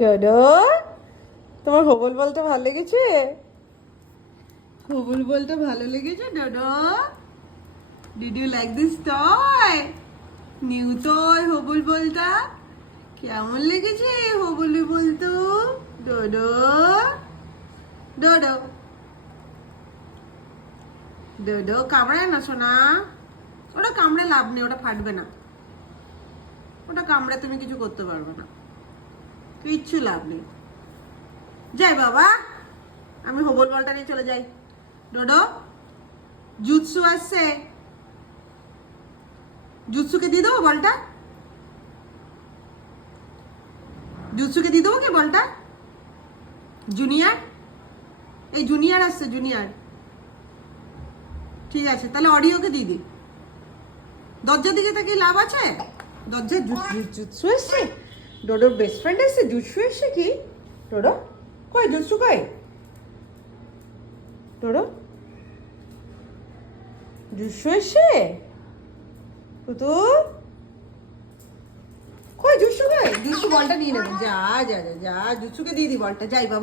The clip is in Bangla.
ডোডো, তোমার হোবল বলটা ভালো লেগেছে? হোবল বলটা ভালো লেগেছে ডোডো? Did you like this toy? New toy হোবল বলটা কেমন লেগেছে? হোবলি বলতো ডোডো, ডোডো, ডোডো কামড়ায় না সোনা। ওটা কামড়ে লাভ নেই, ওটা ফাটবে না। ওটা কামড়ে তুমি কিছু করতে পারবে না, কিচ্ছু লাভ নেই। যাই বাবা, আমি হোবল বলটা নিয়ে চলে যাই। ডোডো, জুৎসু আসছে, জুৎসুকে দিয়ে দেবো বলটা? জুৎসুকে দিয়ে দেবো কি বলটা? জুনিয়র, এই জুনিয়র আসছে, জুনিয়র। ঠিক আছে, তাহলে অডিওকে দিয়ে দিই। দরজার দিকে তাকে লাভ আছে? দরজায় জুৎসু এসছে, ডোডোর বেস্ট ফ্রেন্ড এসছে, জুৎসু এসছে কি? ডোডো কই, জুৎসু কই? ডোডো, জুৎসু এসছে? তো কই জুৎসু কই? জুৎসু বলটা নিয়ে নেবে। যা যা যা যা, জুৎসুকে দিয়ে দি বলটা, যাই বাবা।